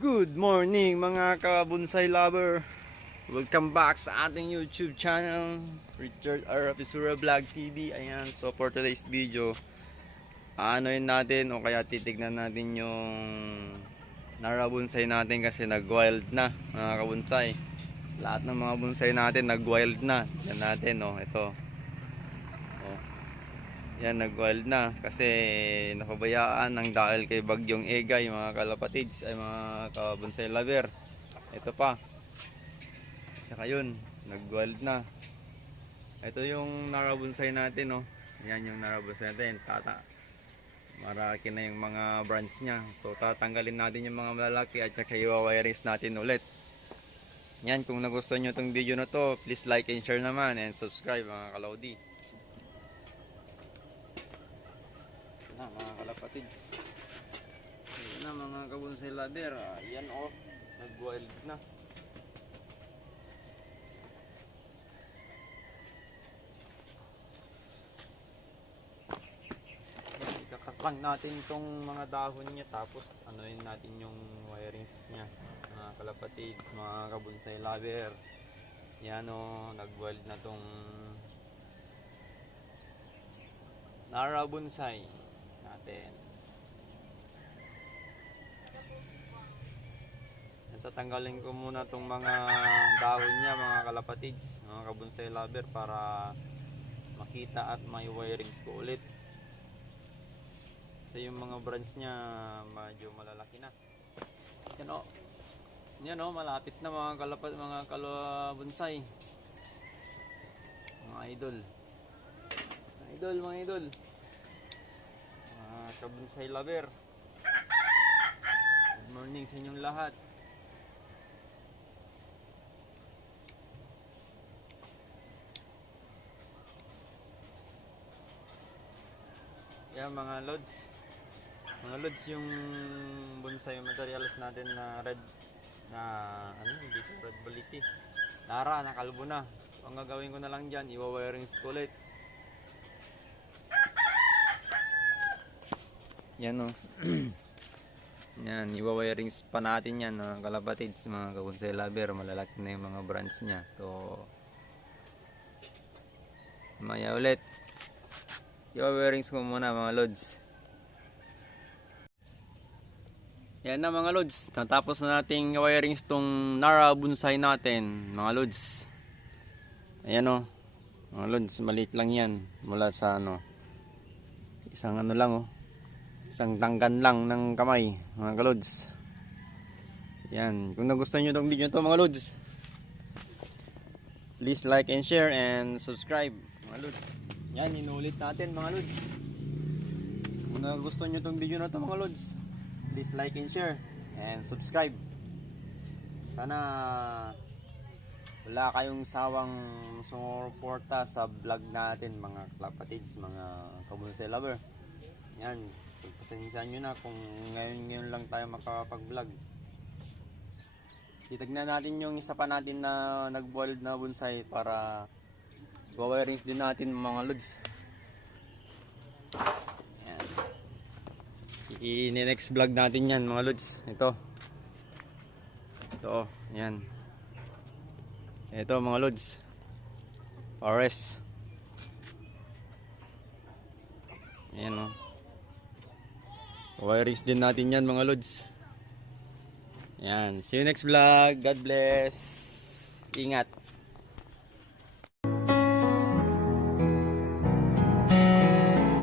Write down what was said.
Good morning mga kabonsai lover. Welcome back sa ating YouTube channel, Richard R. Apisura Vlog TV. Ayan, so for today's video, anoin natin o kaya titignan natin yung narabonsai natin kasi nag-wild na mga kabonsai. Lahat ng mga bonsai natin nag-wild na. Yan natin, ito. Yan, nag-wild na kasi napabayaan ng dahil kay Bagyong Egay, mga kalapatids ay mga kabonsai lover. Ito pa. Tsaka yun, nag-wild na. Ito yung narabonsai natin, Yan yung narabonsai natin. Maraki na yung mga branch niya. So tatanggalin natin yung mga malalaki at saka i-wirings natin ulit. Yan, kung nagustuhan nyo itong video na to, please like and share naman and subscribe mga kalawdi. Na mga kalapatids, ayan na mga kabonsai lover. Ayan nag-wild na. Ikakat lang natin itong mga dahon niya, tapos anuin natin yung wirings niya mga kalapatids, mga kabonsai lover. Yan nag-wild na tong narabonsai natin. Tatanggalin ko muna tong mga dahon niya mga kalapatids, mga kabonsai lover, para makita at may wirings ko ulit. Kasi yung mga branch niya medyo malalaki na. Yan malapit na mga kalabonsai. Mga idol. Mga idol. Kabonsai lover, good morning sa inyong lahat. Yan mga lods, yung bonsai materials natin na red na hindi ko red baliti, Lara, nakalbo na. Ang gagawin ko na lang dyan, iwa-wirings ko ulit. Yan yan, iwa-wirings pa natin yan mga kalapatids, mga kabonsai lover. Malalaki na yung mga branch nya. So maya ulit iwa-wirings ko muna mga lods. Yan na mga lods, natapos na nating wirings tong narabonsai natin mga lods. Ayan mga lods, maliit lang yan mula sa isang lang isang tanggan lang ng kamay mga kalods. Yan, kung nagustuhan nyo itong video to mga lods, please like and share and subscribe mga lods. Yan, inulit natin mga lods. Kung nagustuhan nyo itong video na to mga lods, please like and share and subscribe. Sana wala kayong sawang sumuporta sa vlog natin mga kalapatids, mga kabonsai lover. Yan, pagpasensyahan nyo na kung ngayon lang tayo makapag-vlog. Titignan natin yung isa pa natin na nag-wild na bonsai para wirings din natin mga lods. Yan, i-next vlog natin yan mga lods. Ito yan, ito mga lods, Pares. Ayan wirings din natin yan mga lods. Yan, see you next vlog. God bless. Ingat.